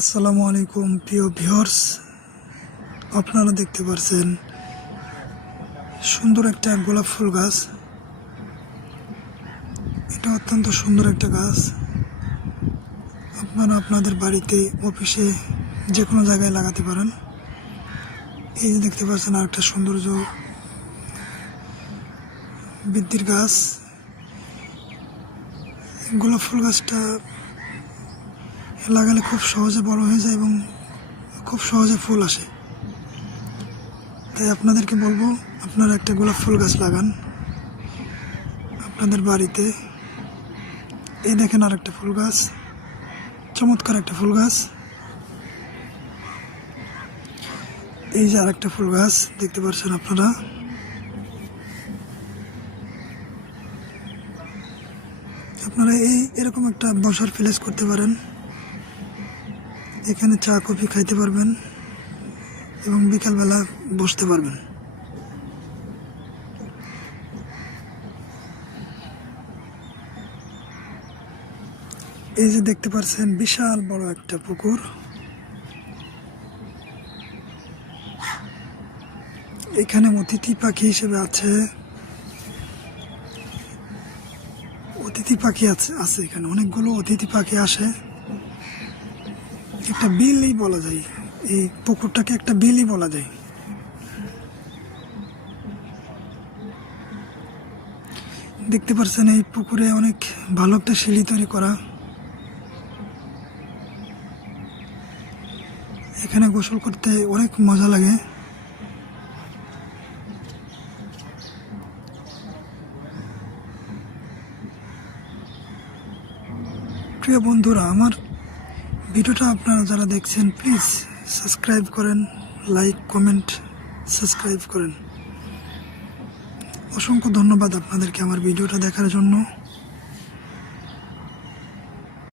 আসসালামু আলাইকুম প্রিয় ভিউয়ার্স, আপনারা দেখতে পাচ্ছেন সুন্দর একটা গোলাপ ফুল গাছ। এটা অত্যন্ত সুন্দর একটা গাছ। আপনারা আপনাদের বাড়িতে, অফিসে, যে কোনো জায়গায় লাগাতে পারেন। এই যে দেখতে পাচ্ছেন আরেকটা সৌন্দর্য বৃদ্ধির গাছ। গোলাপ ফুল গাছটা লাগালে খুব সহজে বড় হয়ে যায় এবং খুব সহজে ফুল আসে। তাই আপনাদেরকে বলবো, আপনারা একটা গোলাপ ফুল গাছ লাগান আপনাদের বাড়িতে। এই দেখেন আরেকটা ফুল গাছ, চমৎকার একটা ফুল গাছ। এই যে আরেকটা ফুল গাছ দেখতে পাচ্ছেন আপনারা। আপনারা এরকম একটা বসার প্লেস করতে পারেন। এখানে চা কফি খাইতে পারবেন এবং বিকালবেলা বসতে পারবেন। এই যে দেখতে পাচ্ছেন বিশাল বড় একটা পুকুর। এখানে অতিথি পাখি হিসেবে আছে, এখানে অনেকগুলো অতিথি পাখি আসে। একটা বিলই বলা যায়, এই পুকুরটাকে একটা বিলই বলা যায়। দেখতে পাচ্ছেন এই পুকুরে অনেক ভালো একটা সিঁড়ি তৈরি করা। এখানে গোসল করতে অনেক মজা লাগে। প্রিয় বন্ধুরা, আমার ভিডিওটা আপনারা যারা দেখছেন প্লিজ সাবস্ক্রাইব করেন, লাইক কমেন্ট সাবস্ক্রাইব করেন। অসংখ্য ধন্যবাদ আপনাদেরকে আমার ভিডিওটা দেখার জন্য।